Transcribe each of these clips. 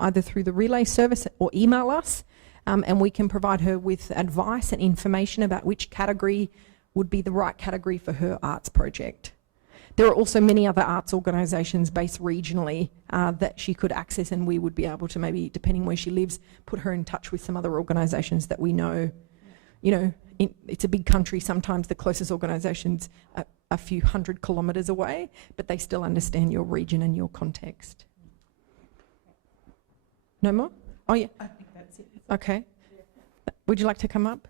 either through the relay service or email us, and we can provide her with advice and information about which category would be the right category for her arts project. There are also many other arts organisations based regionally that she could access, and we would be able to maybe, depending where she lives, put her in touch with some other organisations that we know. You know, it's a big country. Sometimes the closest organisations are a few 100 kilometres away, but they still understand your region and your context. No more? Oh, yeah. I think that's it. Okay. Would you like to come up?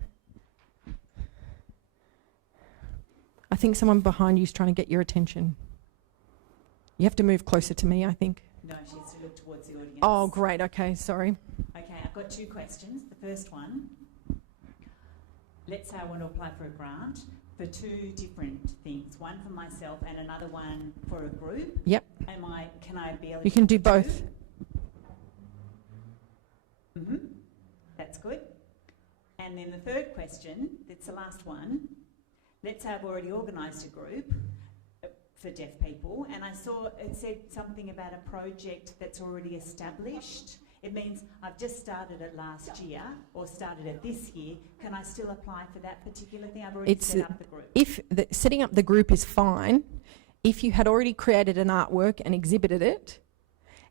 I think someone behind you is trying to get your attention. You have to move closer to me, I think. No, she has to look towards the audience. Oh, great. Okay, sorry. Okay, I've got two questions. The first one, let's say I want to apply for a grant for two different things, one for myself and another one for a group. Yep. Can I be eligible? You can do both. That's good. And then the third question, that's the last one. Let's say I've already organised a group for deaf people, and I saw it said something about a project that's already established. It means I've just started it last year or started it this year. Can I still apply for that particular thing? I've already set up the group. Setting up the group is fine. If you had already created an artwork and exhibited it,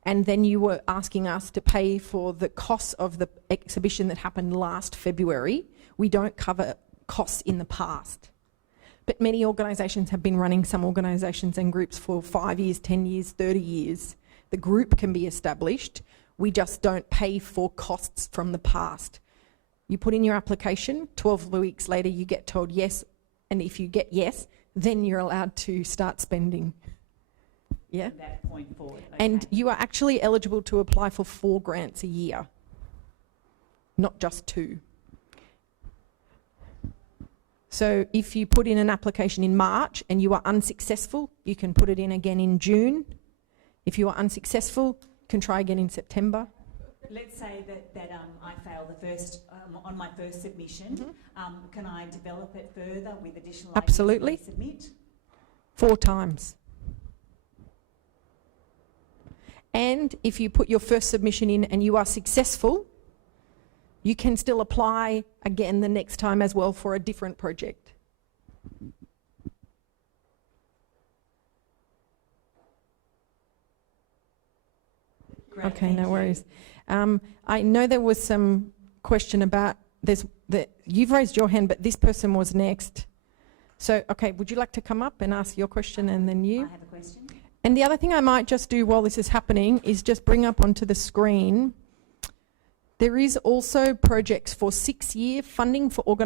and then you were asking us to pay for the costs of the exhibition that happened last February, we don't cover costs in the past. But many organisations have been running, some organisations and groups, for 5 years, 10 years, 30 years. The group can be established. We just don't pay for costs from the past. You put in your application, 12 weeks later you get told yes, and if you get yes, then you're allowed to start spending. Yeah? From that point forward. Okay. And you are actually eligible to apply for 4 grants a year, not just 2. So if you put in an application in March and you are unsuccessful, you can put it in again in June. If you are unsuccessful, you can try again in September. Let's say that I fail the first on my first submission. Can I develop it further with additional Absolutely. ideas to submit? 4 times. And if you put your first submission in and you are successful, you can still apply again the next time as well for a different project. Great, okay, no worries. I know there was some question about you've raised your hand, but this person was next. So, okay, would you like to come up and ask your question and then you? I have a question. And the other thing I might just do while this is happening is just bring up onto the screen. There is also projects for 6-year funding for organisations.